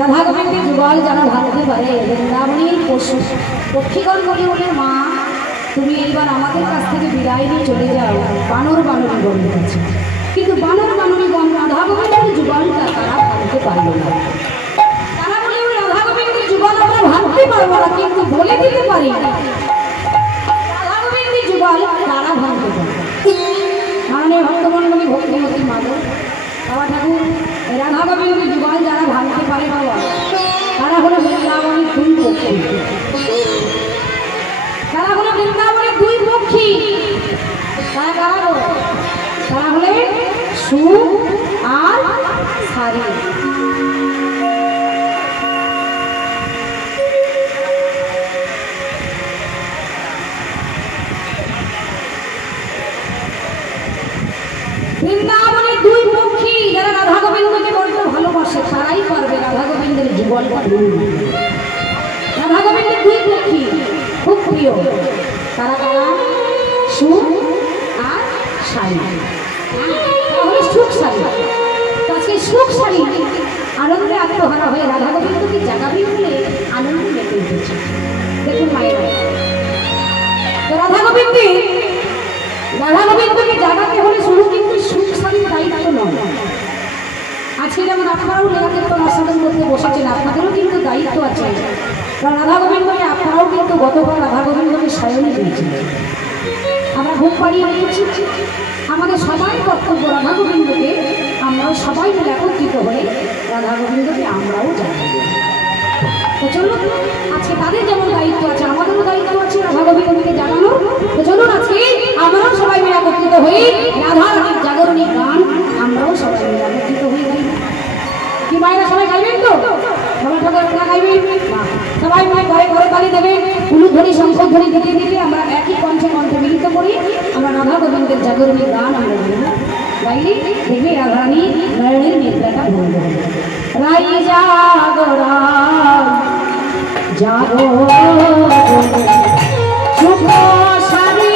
রাধা গোবিন্দের যুগল যেন ভাঙতে পারে বৃন্দাবনীর পশু পক্ষীগণ বলে বলে মা তুমি এইবার আমাদের কাছ থেকে বিদায় নিয়ে চলে যাও বানর বানরীগণের কাছে। কিন্তু বানর বানরীগণ রাধা গোবিন্দের যুগলটা তারা ভাঙতে পারল না। তারা বলে রাধা গোবিন্দের যুগল আমরা ভাঙতে পারবো না, কিন্তু বলে দিতে পারি রাধা গোবিন্দের যুগল তারা ভাঙতে পারে। মাননীয় ভক্তমণ্ডলী ভক্তিমতী মাধব বাবা ঠাকুর রাধা গোবিন্দের যুগল যারা ভাঙতে পারে বাবা তারা হলো বৃন্দাবনের দুই পক্ষী। তারা হলো বৃন্দাবনের দুই পক্ষী। তারা কারা গো? তারা হলেন সুখ আর সারি। বৃন্দাবনের দুই পক্ষী যারা রাধা গোবিন্দকে বড্ড ভালোবাসে তারাই পারবে রাধা গোবিন্দের যুগলটা। রাধা গোবিন্দের দুই পক্ষী খুব প্রিয়, তারা কারা? সুখ আর সারি। তাহলে সুখ সারি, আজকে সুখ সারি আনন্দে আত্মহারা হয়ে রাধা গোবিন্দকে জাগাবি বলে আনন্দে মেতে উঠেছে। দেখুন মায়েরা, রাধা গোবিন্দকে জাগাতে হলে শুধু কিন্তু সুখ সারির দায়িত্ব নয়। আজকে যেমন আপনারাও লীলাকীর্তন আস্বাদন করতে বসেছেন, আপনাদেরও কিন্তু দায়িত্ব আছে। কারণ রাধা গোবিন্দকে আপনারাও কিন্তু গতবার রাধা গোবিন্দকে শয়নে দিয়েছিলেন, আমরা ঘুম পাড়িয়ে রেখেছি। আমাদের সবাই কর্তব্য রাধা গোবিন্দকে আমরাও সবাই মিলে একত্রিত হয়ে রাধা গোবিন্দকে আমরাও জানাই। তো চলুন আজকে তাদের যেমন দায়িত্ব আছে আমাদেরও দায়িত্ব আছে রাধা গোবিন্দকে জানানো। তো চলুন আজকে আমরাও সবাই মিলে একত্রিত হয়ে রাধা রানীর জাগরণী গান আমরাও সবাই মিলে একত্রিত হয়ে গাই। কি মায়েরা সবাই গাইবেন তো? সবাই ঠাকুর আপনারা গাইবেন, সবাই মিলে ঘরে ঘরে তালি দেবেন। উলুধ্বনি শঙ্খধ্বনি দিতে দিতে আমরা একই কণ্ঠে মিলিত করি আমরা রাধা গোবিন্দের জাগরণী গান আমরা গাইলে দেখবে রাধা রানী নয়নের নিদ্রাটা ভঙ্গ হবে। রাই জাগরা জাগো সুখ সারি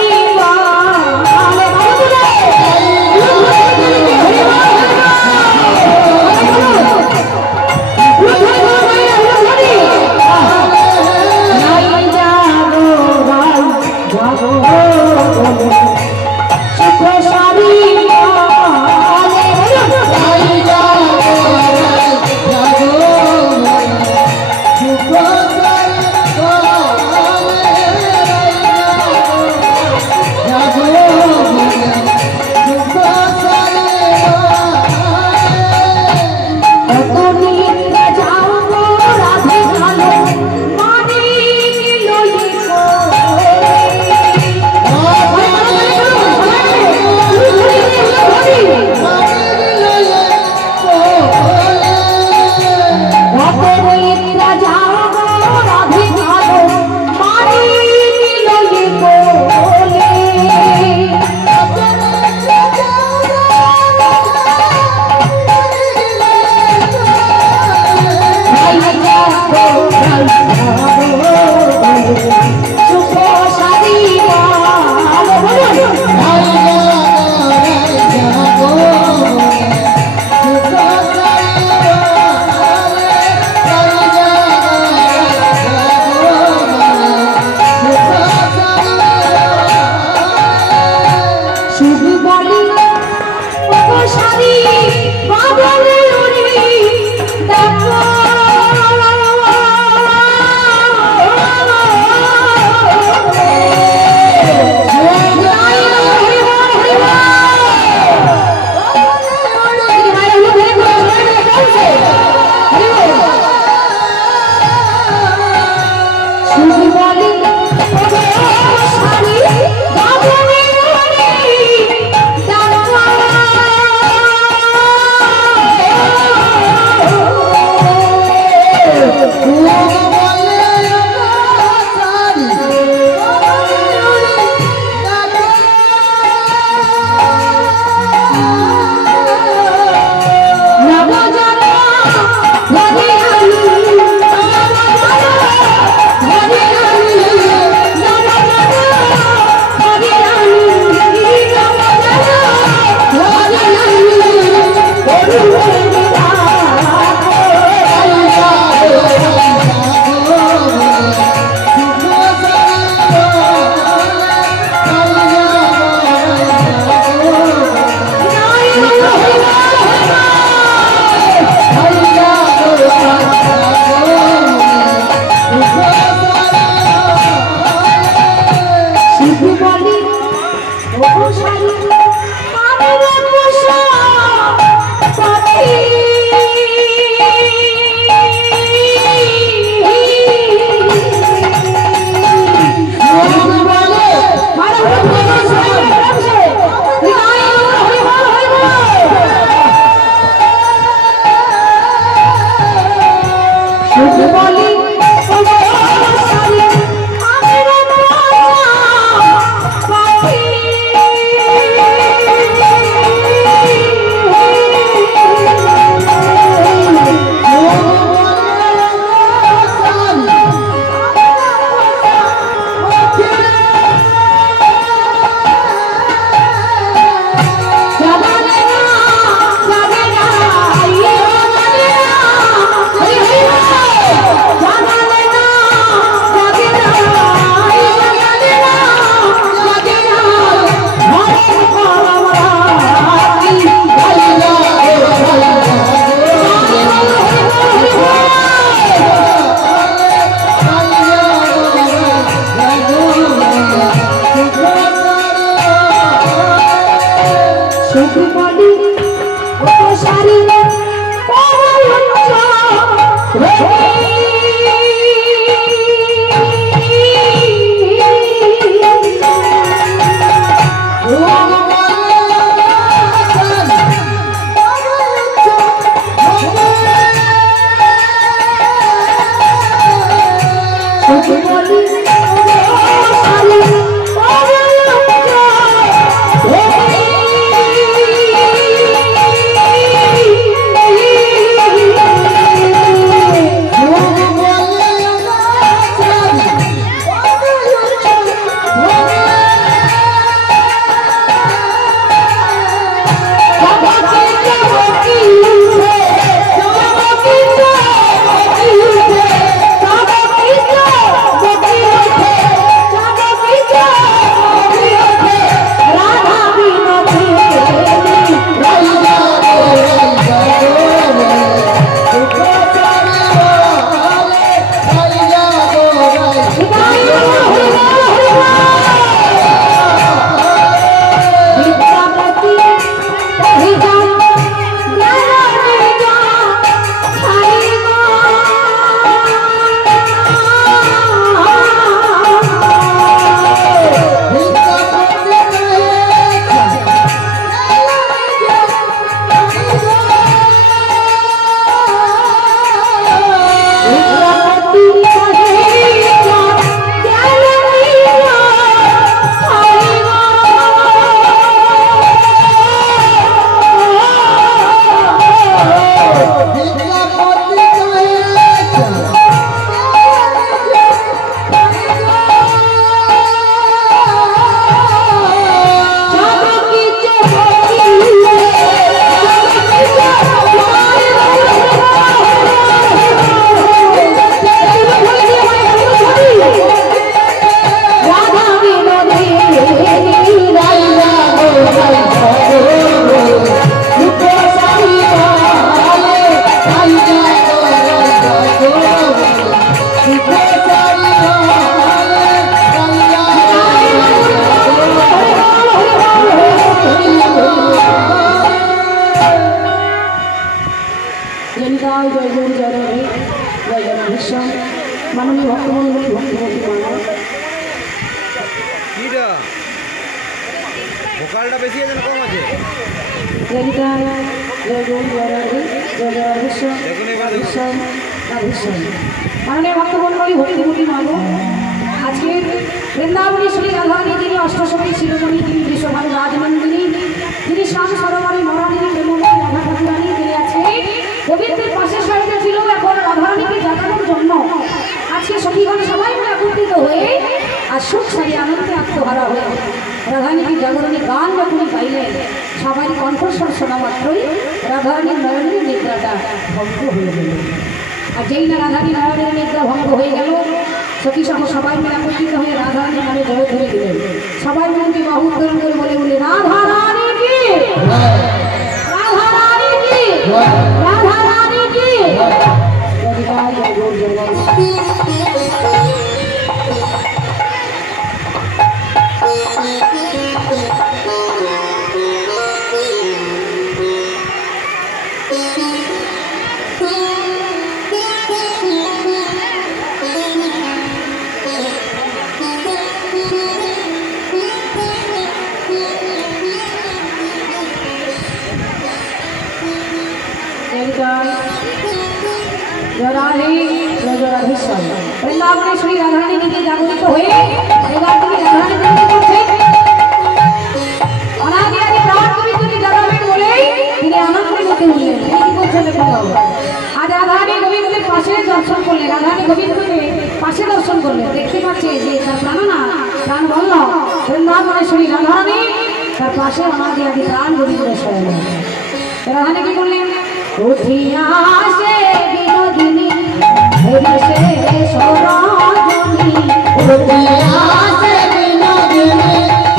মাননীয় ভক্তমন্ডলী ভক্তবতী মানব কিটা ভোকালটা বেশি আছে না কম আছে? মাননীয় ভক্তমন্ডলী ভক্তবতী মানব আজকে বৃন্দাবনী শ্রী রাধারানী যিনি অষ্টশতী শিরোমণি, তিনি বিশ্বভানু রাজনন্দিনী, তিনি শ্যাম সরোবরে মরানী প্রেমময়ী রাধা ঠাকুরানী, তিনি আজকে গোবিন্দের পাশের সাইডে ছিল। এখন রাধারানীকে জাগানোর জন্য আজকে সখীগণ সবাই মিলে একত্রিত হয়ে আর সুখ সারি আনন্দে আত্মহারা হয়ে রাধারানীকে জাগরণী গান যখন গাইলেন, সবাই কণ্ঠস্বর শোনা মাত্রই রাধারানীর নয়নের নিদ্রাটা ভঙ্গ হয়ে গেল। আর যেই না রাধারানী নয়নের নিদ্রা ভঙ্গ হয়ে গেল, সখী সহ সবাই মিলে একত্রিত হয়ে রাধারানী নামে জয় ধরে দিলেন। সবাই মনকে বাহু উত্তোলন করে বলে বলে রাধারানী কি, রাধারানী কি, রাধারানী কি। বৃন্দাবনে শ্রী রাধারানী নিজে জাগরিত হয়ে এবার তিনি রাধারানী করছেন অনাদি আদি প্রাণ কবি তিনি জাগাবেন বলেই তিনি আনন্দের মধ্যে উঠলেন। তিনি কি করছেন দেখুন, আজ রাধারানী গোবিন্দের পাশে দর্শন করলেন, রাধারানী গোবিন্দকে পাশে দর্শন করলেন। দেখতে পাচ্ছে যে তার প্রাণনা প্রাণ বলল বৃন্দাবনে শ্রী রাধারানী, তার পাশে অনাদি আদি প্রাণ গোবিন্দের শয়ন। রাধারানী কি করলেন, উঠিয়া আসে বিনোদিনী হেরিসে সরজনী, উঠিয়া আসে বিনোদিনী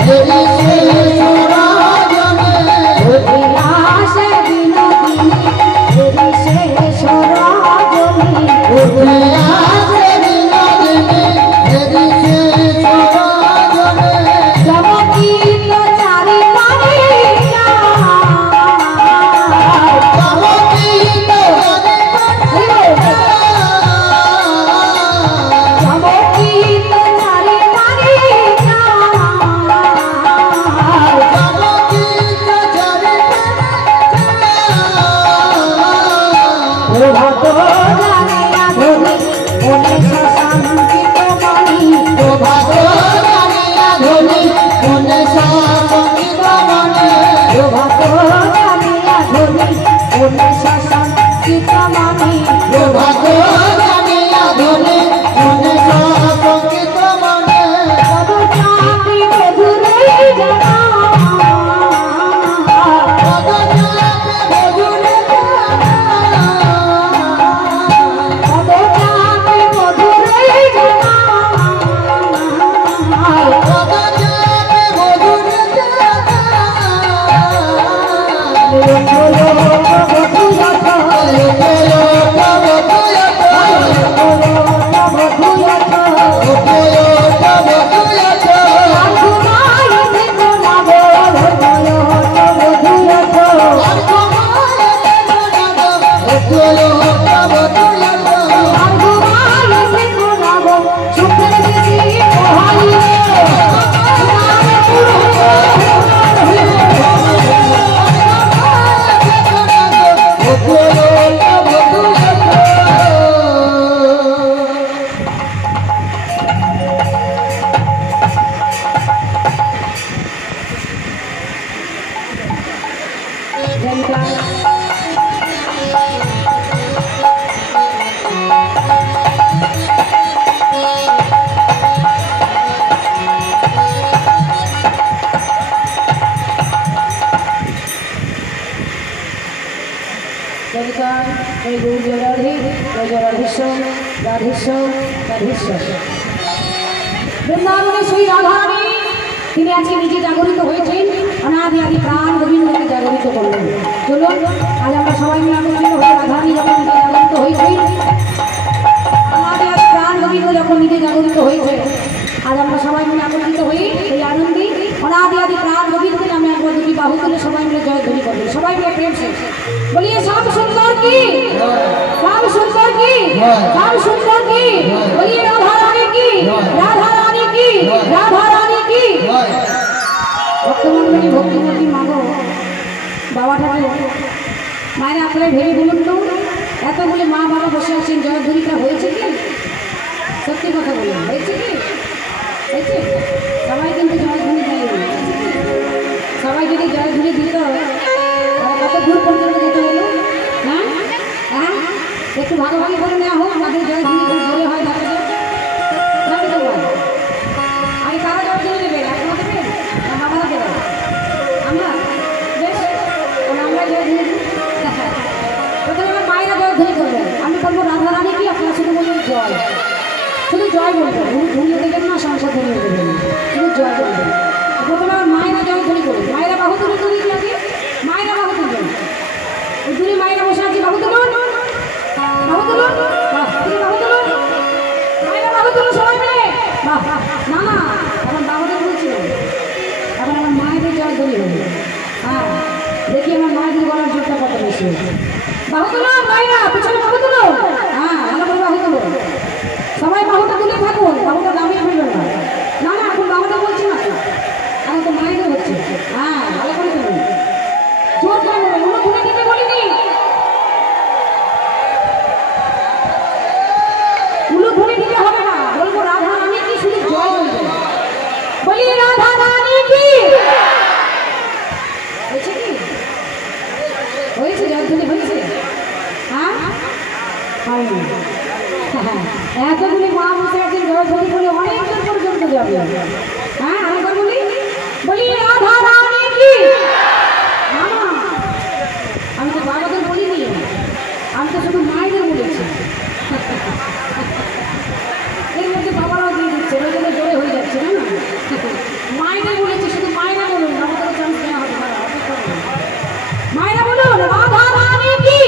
হেরিসে সরজনী, উঠিয়া আসে বিনোদিনী হেরিসে সরজনী, উঠিয়া আসে বিনোদিনী হেরিসে সরজনী, জগতীত চারি পারে প্রভাত জানিয়া ধরি মনে শান্তিত মনি প্রভাত জানিয়া ধরি মনে শান্তিত মনি প্রভাত জানিয়া ধরি মনে শান্তিত মনি প্রভাত জানিয়া ধরি মনে শান্তিত মনি পদচাপি মধুরে জানা বৃন্দাবনে শ্রী রাধারানী তিনি আজকে নিজে জাগরিত হয়েছেন, অনাদি আদি প্রাণ গোবিন্দকে জাগরিত করলেন। চলুন আজ আমরা সবাই মিলে একত্রিত হয়ে রাধারানী যখন নিজে জাগরিত হয়েছে, অনাদি আদি প্রাণ গোবিন্দ যখন নিজে জাগরিত হয়েছে, আজ আমরা সবাই মিলে একত্রিত হয়ে এই আনন্দে অনাদি আদি প্রাণ গোবিন্দের নামে একবার দুটি বাহু তুলে সবাই মিলে জয়ধ্বনি করবেন। সবাই মিলে প্রেম শেষ বলিয়ে শ্যাম সুন্দর কি, শ্যাম সুন্দর কি, শ্যাম সুন্দর কি, বলিয়ে রাধা রানী কি, রাধা রানী কি, রাধা রানী কি। ভক্তমন্ডলী ভক্তিমতী মাগো বাবা ঠাকুর মায়েরা আপনারা ভেবে বলুন তো, এতগুলি মা বাবা বসে আছেন, জয়ধ্বনিটা হয়েছে কি? সত্যি কথা বলুন, হয়েছে কি? হয়েছে? সবাই কিন্তু জয়ধ্বনি দিয়ে সবাই যদি জয়ধ্বনি দিত কত দূর পর্যন্ত যেতে হলো। হ্যাঁ হ্যাঁ, একটু ভাগাভাগি করে নেওয়া হোক, আমাদের জয়ধ্বনি খুব জোরে হয় দেখা যায়। আমি কারা জয়ধ্বনি দেবে? আপনারা দেবেন না বাবারা দেবে? আমরা বেশ, আমরা জয়ধ্বনি দিই। প্রথমে আমার মায়েরা জয়ধ্বনি করবেন, আমি বলবো রাধা রানী কি, আপনারা শুধু বলবেন জয়, শুধু জয় বলবেন, ধুনিয়ে দেবেন না, সংসার ধরিয়ে দেবেন, শুধু জয় বলবেন। প্রথমে আমার মায়েরা জয়ধ্বনি করবেন, মায়েরা বাহু তুলে তুলি আগে, মায়েরা বাহু তুলবেন, ওই দুই মায়েরা বসে আছি, বাহু তুলুন, বাহু তুলুন, বাহু তুলুন, মায়েরা বাহু তুলুন সবাই মিলে। বাহ, না না, এখন বাবাদের বলছিল, এখন আমার মায়েদের জয়ধ্বনি হবে। হ্যাঁ, দেখি আমার মায়েদের গলার জোরটা কত বেশি। বাহু তুলুন মায়েরা, পিছনে বাহু তুলুন, হ্যাঁ ভালো করে বাহু তুলুন, সবাই বাহুটা তুলে থাকুন, বাহুটা নামিয়ে ফেলবেন না। না না, এখন বাহুটা বলছি না, এখন তো মায়েদের হচ্ছে। হ্যাঁ ভালো করে তুলুন, জোর করে বলুন, উনো তুলে দিতে বলিনি, উলো ধরে দিতে হবে না, বলবো রাধা রানী কি, শুধু জয় বলবেন, বলি রাধা রানী কি। হয়েছে কি? হয়েছে, জয়ধ্বনি হয়েছে? হ্যাঁ হয়নি। এতগুলি মা বসে আছেন, জয়ধ্বনি বলে অনেক দূর পর্যন্ত যাবে। হ্যাঁ আরেকবার বলি, বলি রাধা রানী কি। না না, আমি তো বাবাদের বলিনি, আমি তো শুধু মায়েদের বলেছি। এর মধ্যে বাবারাও দিয়ে দিচ্ছে, ওই জন্য জোরে হয়ে যাচ্ছে। না না, মায়েদের বলেছি, শুধু মায়েরা বলুন, বাবাদের চান্স নেওয়া হবে না। মায়েরা বলুন রাধা রানী কি।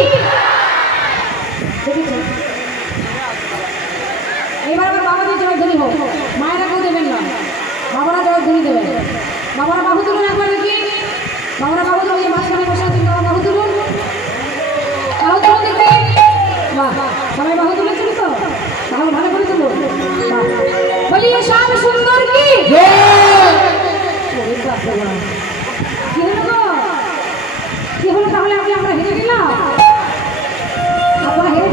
দেখেছেন? এবার আমার বাবাদের জয়ধ্বনি হোক, মায়েরা কেউ দেবেন না, বাবারা জয়ধ্বনি দেবেন। বাবারা বাহু তুলুন একবার দেখি, বাবারা বাহু তুলুন, মাঝখানে বসে আছেন, বাবা বাহু তুলুন, বাহু তুলুন দেখি। বাহ, সবাই বাহু তুলেছেন তো, তাহলে ভালো করে তুলুন। বলিয়ে শ্যাম সুন্দর কি। কি হলো গো, কি হলো? তাহলে আগে আমরা হেরে গেলাম, আপনারা হেরে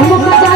झुमका